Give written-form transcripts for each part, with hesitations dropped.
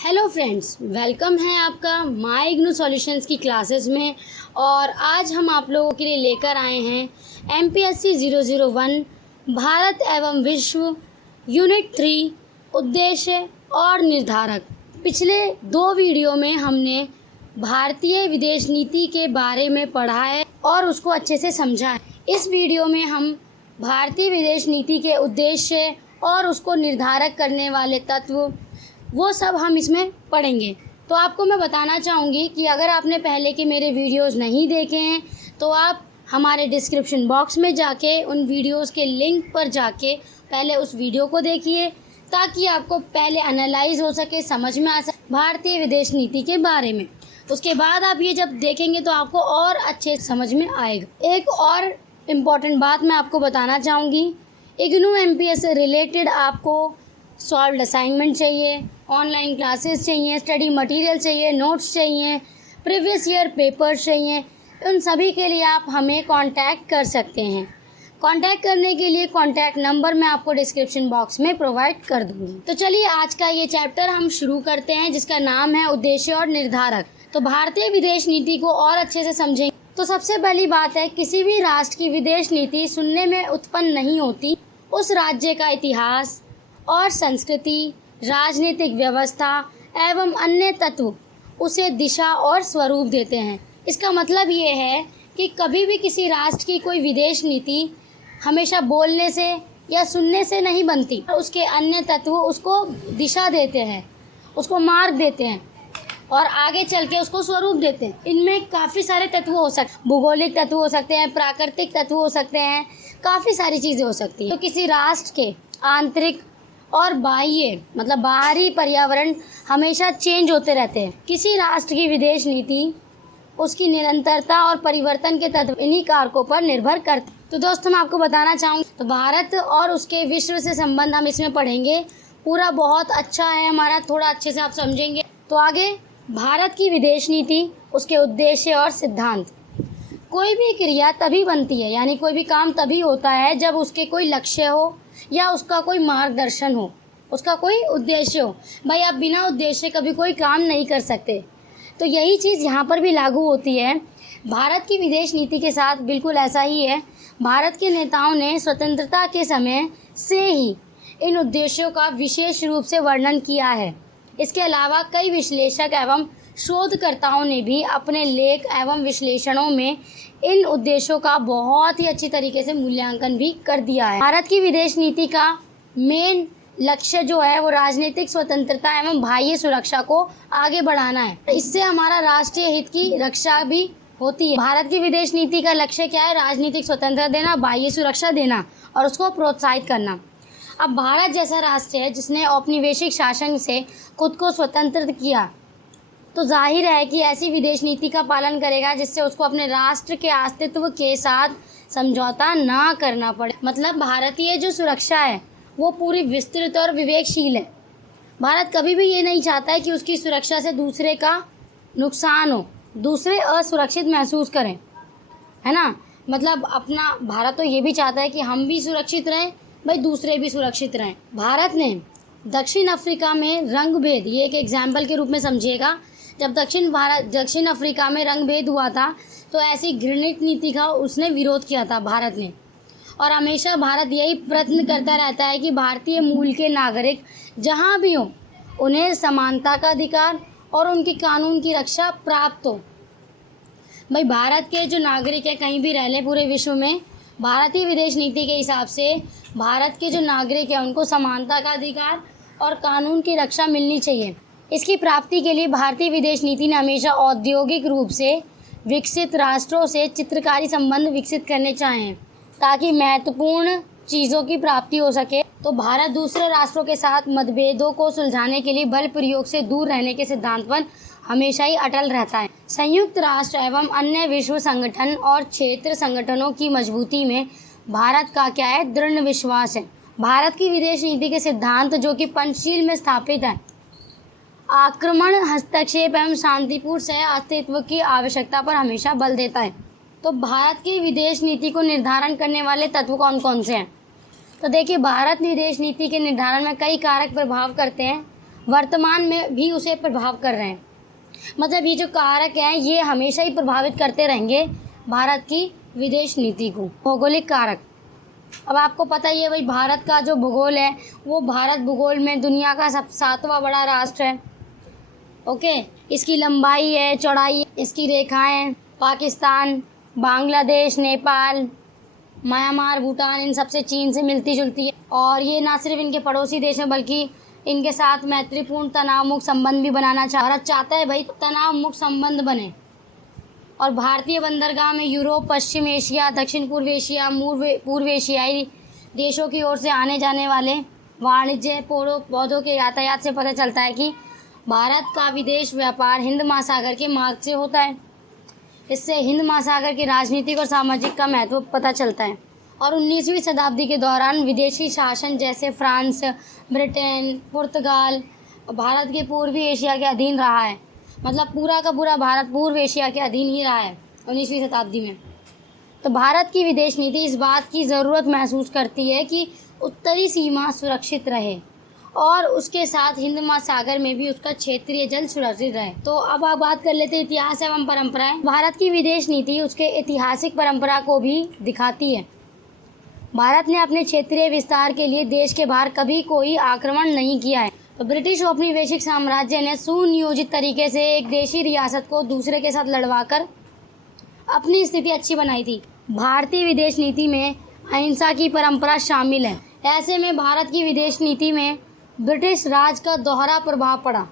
Hello friends, welcome है आपका my IGNOU solutions की क्लासेस में। और आज हम आप लोगों के लिए लेकर आए हैं MPSC 001 भारत एवं विश्व यूनिट 3 उद्देश्य और निर्धारक। पिछले 2 वीडियो में हमने भारतीय विदेश नीति के बारे में पढ़ा है और उसको अच्छे से समझा है। इस वीडियो में हम भारतीय विदेश नीति के उद्देश्य और उसको निर्धारक करने वाले तत्व वो सब हम इसमें पढ़ेंगे। तो आपको मैं बताना चाहूँगी कि अगर आपने पहले के मेरे वीडियोस नहीं देखे हैं तो आप हमारे डिस्क्रिप्शन बॉक्स में जाके उन वीडियोस के लिंक पर जाके पहले उस वीडियो को देखिए, ताकि आपको पहले एनालाइज हो सके, समझ में आ सके भारतीय विदेश नीति के बारे में। उसके बाद आप ये जब देखेंगे तो आपको और अच्छे समझ में आएगा। एक और इम्पॉर्टेंट बात मैं आपको बताना चाहूँगी, इग्नू MPS से रिलेटेड आपको सॉल्व्ड असाइनमेंट चाहिए, ऑनलाइन क्लासेस चाहिए, स्टडी मटेरियल चाहिए, नोट्स चाहिए, प्रीवियस ईयर पेपर्स चाहिए, उन सभी के लिए आप हमें कांटेक्ट कर सकते हैं। कांटेक्ट करने के लिए कांटेक्ट नंबर मैं आपको डिस्क्रिप्शन बॉक्स में प्रोवाइड कर दूंगी। तो चलिए आज का ये चैप्टर हम शुरू करते हैं, जिसका नाम है उद्देश्य और निर्धारक। तो भारतीय विदेश नीति को और अच्छे से समझेंगे तो सबसे पहली बात है, किसी भी राष्ट्र की विदेश नीति सुनने में उत्पन्न नहीं होती। उस राज्य का इतिहास और संस्कृति, राजनीतिक व्यवस्था एवं अन्य तत्व उसे दिशा और स्वरूप देते हैं। इसका मतलब ये है कि कभी भी किसी राष्ट्र की कोई विदेश नीति हमेशा बोलने से या सुनने से नहीं बनती। उसके अन्य तत्व उसको दिशा देते हैं, उसको मार्ग देते हैं और आगे चल के उसको स्वरूप देते हैं। इनमें काफ़ी सारे तत्व हो सकते हैं, भूगोलिक तत्व हो सकते हैं, प्राकृतिक तत्व हो सकते हैं, काफ़ी सारी चीज़ें हो सकती हैं। तो किसी राष्ट्र के आंतरिक और बाह्य मतलब बाहरी पर्यावरण हमेशा चेंज होते रहते हैं। किसी राष्ट्र की विदेश नीति उसकी निरंतरता और परिवर्तन के तत्व इन्हीं कारकों पर निर्भर करते हैं। तो दोस्तों, मैं आपको बताना चाहूँगी, तो भारत और उसके विश्व से संबंध हम इसमें पढ़ेंगे। पूरा बहुत अच्छा है हमारा, थोड़ा अच्छे से आप समझेंगे। तो आगे भारत की विदेश नीति, उसके उद्देश्य और सिद्धांत। कोई भी क्रिया तभी बनती है, यानी कोई भी काम तभी होता है जब उसके कोई लक्ष्य हो या उसका कोई मार्गदर्शन हो, उसका कोई उद्देश्य हो। भाई आप बिना उद्देश्य कभी कोई काम नहीं कर सकते। तो यही चीज़ यहाँ पर भी लागू होती है। भारत की विदेश नीति के साथ बिल्कुल ऐसा ही है। भारत के नेताओं ने स्वतंत्रता के समय से ही इन उद्देश्यों का विशेष रूप से वर्णन किया है। इसके अलावा कई विश्लेषक एवं शोधकर्ताओं ने भी अपने लेख एवं विश्लेषणों में इन उद्देश्यों का बहुत ही अच्छी तरीके से मूल्यांकन भी कर दिया है। भारत की विदेश नीति का मेन लक्ष्य जो है वो राजनीतिक स्वतंत्रता एवं बाह्य सुरक्षा को आगे बढ़ाना है। इससे हमारा राष्ट्रीय हित की रक्षा भी होती है। भारत की विदेश नीति का लक्ष्य क्या है? राजनीतिक स्वतंत्रता देना, बाह्य सुरक्षा देना और उसको प्रोत्साहित करना। अब भारत जैसा राष्ट्र है जिसने औपनिवेशिक शासन से खुद को स्वतंत्र किया, तो जाहिर है कि ऐसी विदेश नीति का पालन करेगा जिससे उसको अपने राष्ट्र के अस्तित्व के साथ समझौता ना करना पड़े। मतलब भारतीय जो सुरक्षा है वो पूरी विस्तृत और विवेकशील है। भारत कभी भी ये नहीं चाहता है कि उसकी सुरक्षा से दूसरे का नुकसान हो, दूसरे असुरक्षित महसूस करें, है ना। मतलब अपना भारत तो ये भी चाहता है कि हम भी सुरक्षित रहें, भाई दूसरे भी सुरक्षित रहें। भारत ने दक्षिण अफ्रीका में रंग भेद, ये एक एग्जाम्पल के रूप में समझिएगा, जब दक्षिण अफ्रीका में रंग भेद हुआ था तो ऐसी घृणित नीति का उसने विरोध किया था भारत ने। और हमेशा भारत यही प्रयत्न करता रहता है कि भारतीय मूल के नागरिक जहाँ भी हों उन्हें समानता का अधिकार और उनकी कानून की रक्षा प्राप्त हो। भाई भारत के जो नागरिक हैं कहीं भी रह लें पूरे विश्व में, भारतीय विदेश नीति के हिसाब से भारत के जो नागरिक हैं उनको समानता का अधिकार और कानून की रक्षा मिलनी चाहिए। इसकी प्राप्ति के लिए भारतीय विदेश नीति ने हमेशा औद्योगिक रूप से विकसित राष्ट्रों से चित्रकारी संबंध विकसित करने चाहे ताकि महत्वपूर्ण चीज़ों की प्राप्ति हो सके। तो भारत दूसरे राष्ट्रों के साथ मतभेदों को सुलझाने के लिए बल प्रयोग से दूर रहने के सिद्धांत पर हमेशा ही अटल रहता है। संयुक्त राष्ट्र एवं अन्य विश्व संगठन और क्षेत्र संगठनों की मजबूती में भारत का क्या है? दृढ़ विश्वास है। भारत की विदेश नीति के सिद्धांत जो कि पंचशील में स्थापित है, आक्रमण, हस्तक्षेप एवं शांतिपूर्ण सह अस्तित्व की आवश्यकता पर हमेशा बल देता है। तो भारत की विदेश नीति को निर्धारण करने वाले तत्व कौन कौन से हैं? तो देखिए, भारत विदेश नीति के निर्धारण में कई कारक प्रभाव करते हैं। वर्तमान में भी उसे प्रभाव कर रहे हैं। मतलब ये जो कारक हैं ये हमेशा ही प्रभावित करते रहेंगे भारत की विदेश नीति को। भौगोलिक कारक, अब आपको पता ही है भाई, भारत का जो भूगोल है वो भारत भूगोल में दुनिया का 7वां बड़ा राष्ट्र है। ओके, इसकी लंबाई है, चौड़ाई, इसकी रेखाएं पाकिस्तान, बांग्लादेश, नेपाल, म्यांमार, भूटान, इन सबसे चीन से मिलती जुलती है। और ये ना सिर्फ इनके पड़ोसी देश हैं बल्कि इनके साथ मैत्रीपूर्ण तनाव मुक्त संबंध भी बनाना भारत चाहता है भाई, तनाव मुक्त संबंध बने। और भारतीय बंदरगाह में यूरोप, पश्चिम एशिया, दक्षिण पूर्व एशिया, पूर्व एशियाई देशों की ओर से आने जाने वाले वाणिज्य पौधों के यातायात से पता चलता है कि भारत का विदेश व्यापार हिंद महासागर के मार्ग से होता है। इससे हिंद महासागर की राजनीतिक और सामाजिक का महत्व पता चलता है। और 19वीं शताब्दी के दौरान विदेशी शासन जैसे फ्रांस, ब्रिटेन, पुर्तगाल भारत के पूर्वी एशिया के अधीन रहा है। मतलब पूरा का पूरा भारत पूर्व एशिया के अधीन ही रहा है 19वीं शताब्दी में। तो भारत की विदेश नीति इस बात की ज़रूरत महसूस करती है कि उत्तरी सीमा सुरक्षित रहे और उसके साथ हिंद महासागर में भी उसका क्षेत्रीय जल सुरक्षित रहे। तो अब आप बात कर लेते हैं इतिहास एवं परंपराएं। भारत की विदेश नीति उसके ऐतिहासिक परंपरा को भी दिखाती है। भारत ने अपने क्षेत्रीय विस्तार के लिए देश के बाहर कभी कोई आक्रमण नहीं किया है। तो ब्रिटिश औपनिवेशिक साम्राज्य ने सुनियोजित तरीके से एक देशी रियासत को दूसरे के साथ लड़वाकर अपनी स्थिति अच्छी बनाई थी। भारतीय विदेश नीति में अहिंसा की परंपरा शामिल है। ऐसे में भारत की विदेश नीति में ब्रिटिश राज का दोहरा प्रभाव पड़ा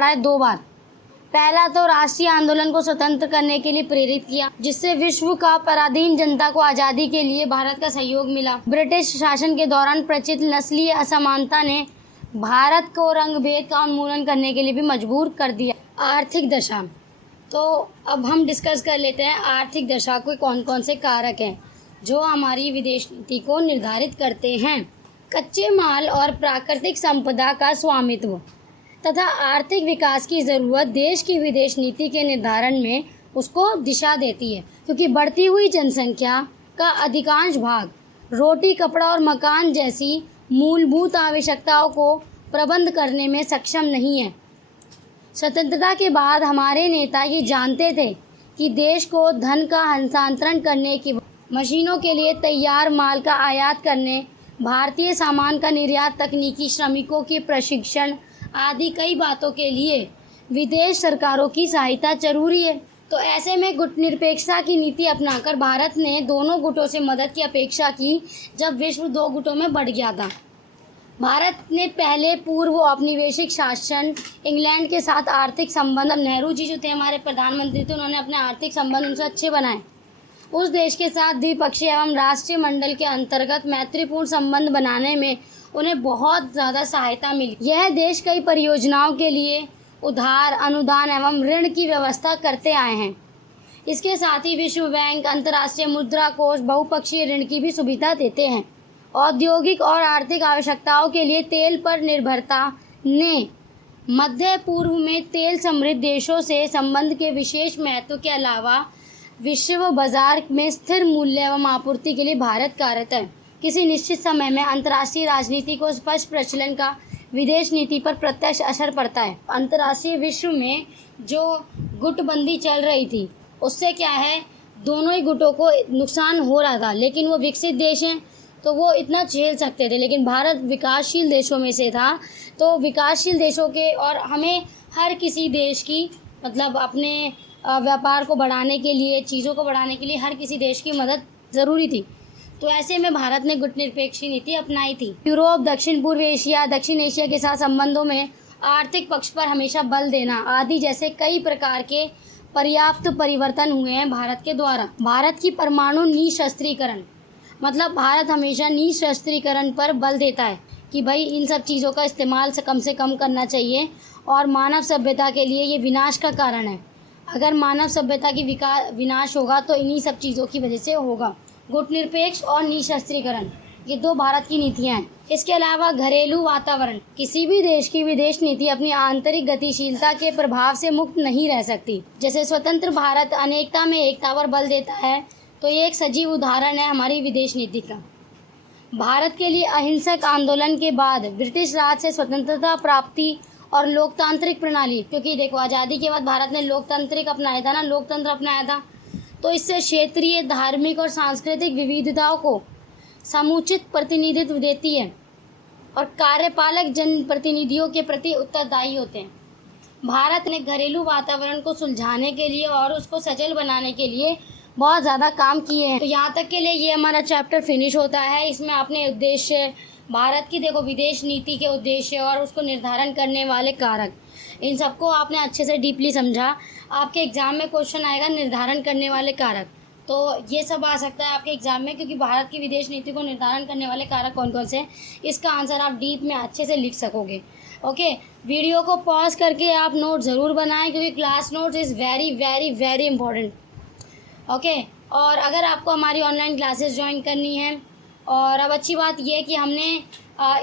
है 2 बार। पहला तो राष्ट्रीय आंदोलन को स्वतंत्र करने के लिए प्रेरित किया, जिससे विश्व का पराधीन जनता को आज़ादी के लिए भारत का सहयोग मिला। ब्रिटिश शासन के दौरान प्रचलित नस्लीय असमानता ने भारत को रंगभेद का उन्मूलन करने के लिए भी मजबूर कर दिया। आर्थिक दशा, तो अब हम डिस्कस कर लेते हैं आर्थिक दशा के कौन कौन से कारक हैं जो हमारी विदेश नीति को निर्धारित करते हैं। कच्चे माल और प्राकृतिक संपदा का स्वामित्व तथा आर्थिक विकास की ज़रूरत देश की विदेश नीति के निर्धारण में उसको दिशा देती है, क्योंकि बढ़ती हुई जनसंख्या का अधिकांश भाग रोटी, कपड़ा और मकान जैसी मूलभूत आवश्यकताओं को प्रबंध करने में सक्षम नहीं है। स्वतंत्रता के बाद हमारे नेता ये जानते थे कि देश को धन का हस्तांतरण करने की, मशीनों के लिए तैयार माल का आयात करने, भारतीय सामान का निर्यात, तकनीकी श्रमिकों के प्रशिक्षण आदि कई बातों के लिए विदेश सरकारों की सहायता जरूरी है। तो ऐसे में गुटनिरपेक्षता की नीति अपनाकर भारत ने दोनों गुटों से मदद की अपेक्षा की जब विश्व 2 गुटों में बढ़ गया था। भारत ने पहले पूर्व औपनिवेशिक शासन इंग्लैंड के साथ आर्थिक संबंध, नेहरू जी जो थे हमारे प्रधानमंत्री थे, उन्होंने अपने आर्थिक संबंध उनसे अच्छे बनाए। उस देश के साथ द्विपक्षीय एवं राष्ट्रीय मंडल के अंतर्गत मैत्रीपूर्ण संबंध बनाने में उन्हें बहुत ज़्यादा सहायता मिली। यह देश कई परियोजनाओं के लिए उधार, अनुदान एवं ऋण की व्यवस्था करते आए हैं। इसके साथ ही विश्व बैंक, अंतर्राष्ट्रीय मुद्रा कोष बहुपक्षीय ऋण की भी सुविधा देते हैं। औद्योगिक और आर्थिक आवश्यकताओं के लिए तेल पर निर्भरता ने मध्य पूर्व में तेल समृद्ध देशों से संबंध के विशेष महत्व के अलावा विश्व बाजार में स्थिर मूल्य एवं आपूर्ति के लिए भारत कार्यरत है। किसी निश्चित समय में अंतर्राष्ट्रीय राजनीति को स्पष्ट प्रचलन का विदेश नीति पर प्रत्यक्ष असर पड़ता है। अंतर्राष्ट्रीय विश्व में जो गुटबंदी चल रही थी उससे क्या है, दोनों ही गुटों को नुकसान हो रहा था, लेकिन वो विकसित देश हैं तो वो इतना झेल सकते थे। लेकिन भारत विकासशील देशों में से था, तो विकासशील देशों के और हमें हर किसी देश की मतलब अपने व्यापार को बढ़ाने के लिए, चीज़ों को बढ़ाने के लिए हर किसी देश की मदद ज़रूरी थी। तो ऐसे में भारत ने गुटनिरपेक्ष नीति अपनाई थी। यूरोप, दक्षिण पूर्व एशिया, दक्षिण एशिया के साथ संबंधों में आर्थिक पक्ष पर हमेशा बल देना आदि जैसे कई प्रकार के पर्याप्त परिवर्तन हुए हैं भारत के द्वारा। भारत की परमाणु निशस्त्रीकरण, मतलब भारत हमेशा निशस्त्रीकरण पर बल देता है कि भाई इन सब चीज़ों का इस्तेमाल से कम करना चाहिए और मानव सभ्यता के लिए ये विनाश का कारण है। अगर मानव सभ्यता की विनाश होगा तो इन्हीं सब चीज़ों की वजह से होगा। गुटनिरपेक्ष और निशस्त्रीकरण ये 2 भारत की नीतियां हैं। इसके अलावा घरेलू वातावरण, किसी भी देश की विदेश नीति अपनी आंतरिक गतिशीलता के प्रभाव से मुक्त नहीं रह सकती। जैसे स्वतंत्र भारत अनेकता में एकता पर बल देता है, तो ये एक सजीव उदाहरण है हमारी विदेश नीति का। भारत के लिए अहिंसक आंदोलन के बाद ब्रिटिश राज से स्वतंत्रता प्राप्ति और लोकतांत्रिक प्रणाली, क्योंकि देखो आज़ादी के बाद भारत ने लोकतांत्रिक अपनाया था ना, लोकतंत्र अपनाया था, तो इससे क्षेत्रीय धार्मिक और सांस्कृतिक विविधताओं को समुचित प्रतिनिधित्व देती है और कार्यपालक जनप्रतिनिधियों के प्रति उत्तरदायी होते हैं। भारत ने घरेलू वातावरण को सुलझाने के लिए और उसको सजल बनाने के लिए बहुत ज़्यादा काम किए हैं। तो यहाँ तक के लिए ये हमारा चैप्टर फिनिश होता है। इसमें आपने उद्देश्य, भारत की देखो विदेश नीति के उद्देश्य और उसको निर्धारण करने वाले कारक, इन सबको आपने अच्छे से डीपली समझा। आपके एग्ज़ाम में क्वेश्चन आएगा निर्धारण करने वाले कारक, तो ये सब आ सकता है आपके एग्ज़ाम में, क्योंकि भारत की विदेश नीति को निर्धारण करने वाले कारक कौन कौन से हैं, इसका आंसर आप डीप में अच्छे से लिख सकोगे। ओके, वीडियो को पॉज करके आप नोट ज़रूर बनाएं, क्योंकि class notes is very very very important. Okay, और अगर आपको हमारी ऑनलाइन क्लासेस ज्वाइन करनी है, और अब अच्छी बात यह है कि हमने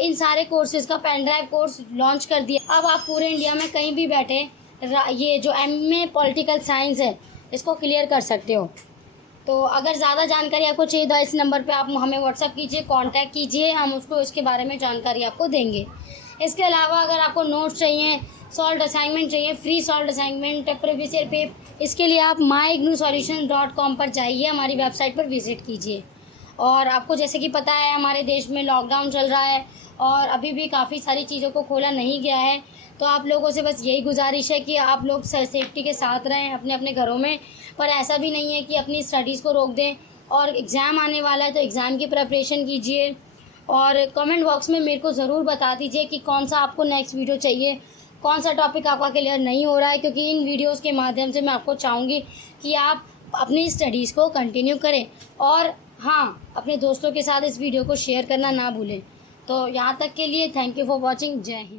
इन सारे कोर्सेज़ का पेन ड्राइव कोर्स लॉन्च कर दिया। अब आप पूरे इंडिया में कहीं भी बैठे ये जो MA पॉलिटिकल साइंस है इसको क्लियर कर सकते हो। तो अगर ज़्यादा जानकारी आपको चाहिए तो इस नंबर पे आप हमें व्हाट्सअप कीजिए, कांटेक्ट कीजिए, हम उसको इसके बारे में जानकारी आपको देंगे। इसके अलावा अगर आपको नोट्स चाहिए, सॉल्व असाइनमेंट चाहिए, free solve assignment, previous year paper, इसके लिए आप myignusolutions.com पर जाइए, हमारी वेबसाइट पर विज़िट कीजिए। और आपको जैसे कि पता है हमारे देश में लॉकडाउन चल रहा है और अभी भी काफ़ी सारी चीज़ों को खोला नहीं गया है, तो आप लोगों से बस यही गुजारिश है कि आप लोग सेफ्टी के साथ रहें अपने अपने घरों में। पर ऐसा भी नहीं है कि अपनी स्टडीज़ को रोक दें, और एग्ज़ाम आने वाला है तो एग्ज़ाम की प्रिपरेशन कीजिए। और कमेंट बॉक्स में मेरे को ज़रूर बता दीजिए कि कौन सा आपको नेक्स्ट वीडियो चाहिए, कौन सा टॉपिक आपका क्लियर नहीं हो रहा है, क्योंकि इन वीडियोज़ के माध्यम से मैं आपको चाहूँगी कि आप अपनी स्टडीज़ को कंटिन्यू करें। और हाँ, अपने दोस्तों के साथ इस वीडियो को शेयर करना ना भूलें। तो यहाँ तक के लिए थैंक यू फॉर वॉचिंग। जय हिंद।